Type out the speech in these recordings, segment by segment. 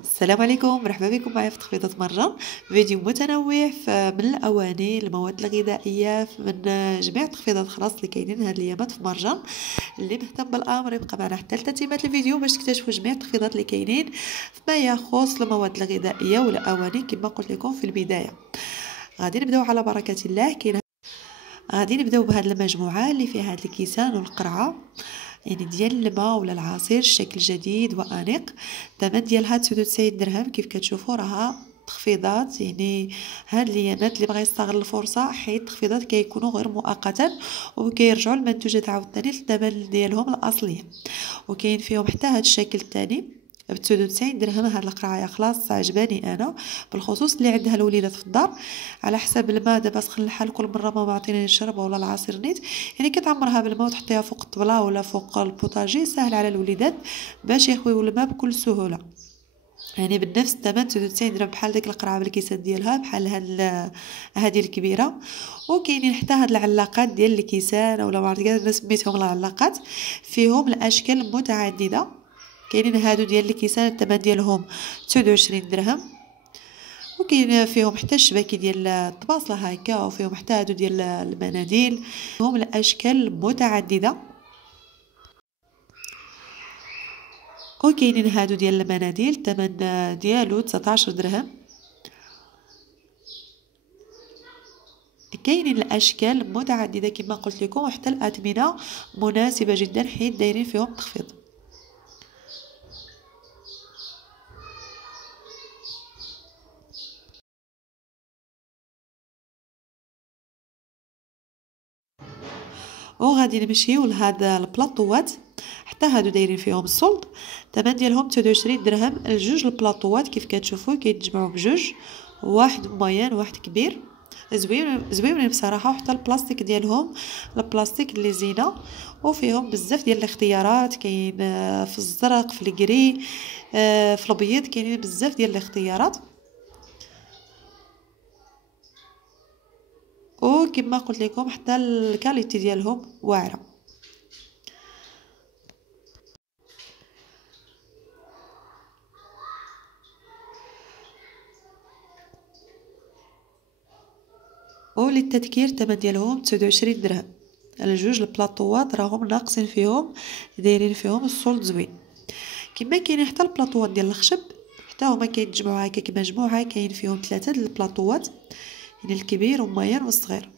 السلام عليكم، مرحبا بكم معايا في تخفيضات مرة. فيديو متنوع من الاواني، المواد الغذائيه، من جميع التخفيضات خلاص اللي كاينين هاد الايامات في مرجان. اللي مهتم بالامر يبقى معنا حتى لتتمه الفيديو باش تكتشفوا جميع التخفيضات اللي كاينين فيما يخص المواد الغذائيه والاواني كما قلت لكم في البدايه. غادي نبداو على بركه الله. غادي نبداو بهاد المجموعه اللي فيها هاد الكيسان والقرعه، يعني ديال الماء ولا العصير شكل جديد وانيق. الثمن ديالها 99 درهم. كيف كتشوفوا راها تخفيضات، يعني هاد الايامات اللي بغى يستغل الفرصه حيت التخفيضات كيكونوا غير مؤقتا وكيرجعوا المنتوجات عاوتاني للثمن ديالهم الاصلي. وكاين فيهم حتى هاد الشكل الثاني ب 99 درهم. هاد القرعه خلاص عجباني انا، بالخصوص اللي عندها الوليدات في الدار على حسب الماء. دابا سخن الحال كل مره ما معطيني نشربها ولا العصير نيت، يعني كتعمرها بالماء وتحطيها فوق الطبله ولا فوق البوطاجي، سهل على الوليدات باش يخويو الماء بكل سهوله. يعني بنفس الثمن 99 درهم بحال ديك القرعه بالكيسان ديالها، بحال هذه الكبيره. وكاينين حتى هاد العلاقات ديال الكيسان، ولا ما عرفت كاع الناس سميتهم العلاقات، فيهم الاشكال متعدده. كاينين هادو ديال الكيسان الثمن ديالهم 29 درهم. وكاين فيهم حتى الشباكي ديال الطباصله هكا، وفيهم حتى هادو ديال المناديل. هم الاشكال متعدده. وكاينين هادو ديال المناديل الثمن ديالو 19 درهم. كاينين الاشكال متعدده كما قلت لكم، وحتى الاثمنه مناسبه جدا حيت دايرين فيهم تخفيض. وغادي نمشيو لهذا البلاطوات، حتى هادو دايرين فيهم الصلد. الثمن ديالهم 29 درهم. الجوج البلاطوات كيف كتشوفوا كيتجمعوا بجوج، واحد موين واحد كبير. زوينين بصراحه، وحتى البلاستيك ديالهم البلاستيك اللي زينه. وفيهم بزاف ديال الاختيارات، كاين في الزرق، في الكري، في الابيض، كاينين بزاف ديال الاختيارات. وكما قلت لكم حتى الكاليتي ديالهم واعره. وللتذكير الثمن ديالهم 29 درهم. الجوج البلاطوات راهم ناقصين فيهم، دايرين فيهم الصولد زوين. كما كاينين حتى البلاطوات ديال الخشب، حتى هما كيتجمعوا هكا كمجموعه. كاين فيهم 3 د البلاطوات، يعني الكبير والميان والصغير.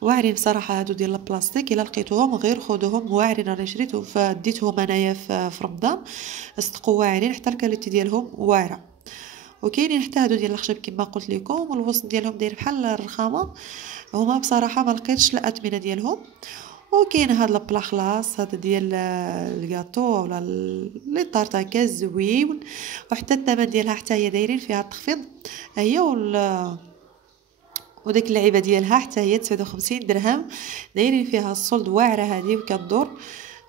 واعرين بصراحه هادو ديال البلاستيك، الا لقيتوهم غير خذوهم واعرين. انا شريتهم فديتهم انايا في رمضان، صدقوا واعرين، حتى الكاليتي ديالهم واعره. وكاينين حتى هادو ديال الخشب كما قلت لكم، والوسط ديالهم داير بحال الرخامه. هما بصراحه ما لقيتش الاثمنه ديالهم. وكاين هاد البلا خلاص، هذا ديال الكاطو ولا لي طارت هكا زوين. وحتى الثمن ديالها حتى هي دايرين فيها التخفيض هي وديك اللعيبه ديالها حتى هي 59 درهم. دايرين فيها الصلد واعره هذه وكدور.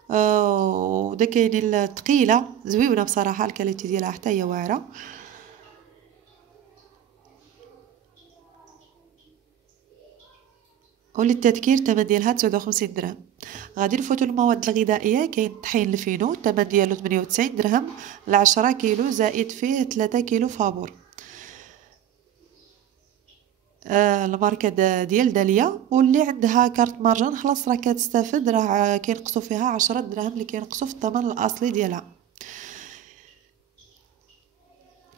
ودا كاينين الثقيله زوينه بصراحه، الكاليتي ديالها حتى هي واعره. وللتذكير الثمن ديالها 59 درهم. غادي نفوتوا المواد الغذائيه. كاين الطحين الفينو، الثمن ديالو 98 درهم، ل10 كيلو زائد فيه 3 كيلو فابور. الماركه ديال داليا. واللي عندها كارت مارجان خلاص راه كتستافد، راه كينقصوا فيها 10 دراهم اللي كينقصوا في الثمن الاصلي ديالها.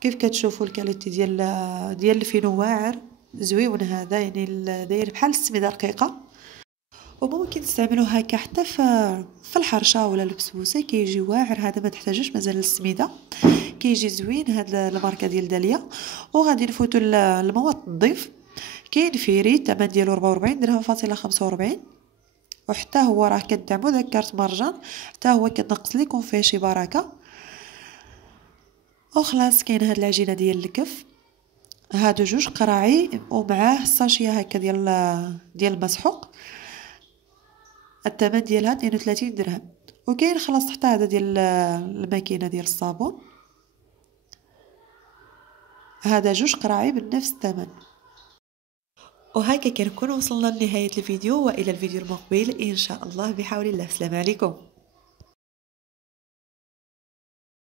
كيف كتشوفوا الكاليتي ديال الفينو واعر زويون هذا، يعني داير بحال السميده رقيقه. وممكن تستعملوه هكا حتى في الحرشه ولا البسبوسه، كيجي واعر هذا، ما تحتاجوش مازال السميده، كيجي زوين هاد الماركه ديال داليا. وغادي نفوتوا المواد الضيف. كاين فيري الثمن ديالو 44 درهم فاصله 45. وحتى هو راه كدعمو داك كارت مارجان، حتى هو كنقص لكم فيه شي بركه. وخلاص كاين هاد العجينه ديال الكف، هادو جوج قراعي ومعاه الساشيه هكا ديال المسحوق. الثمن ديالها 32 درهم. وكاين خلاص حتى هذا ديال الماكينه ديال الصابون، هذا جوج قراعي بنفس الثمن. وهكا كنكون وصلنا لنهايه الفيديو، والى الفيديو المقبل ان شاء الله بحول الله. السلام عليكم.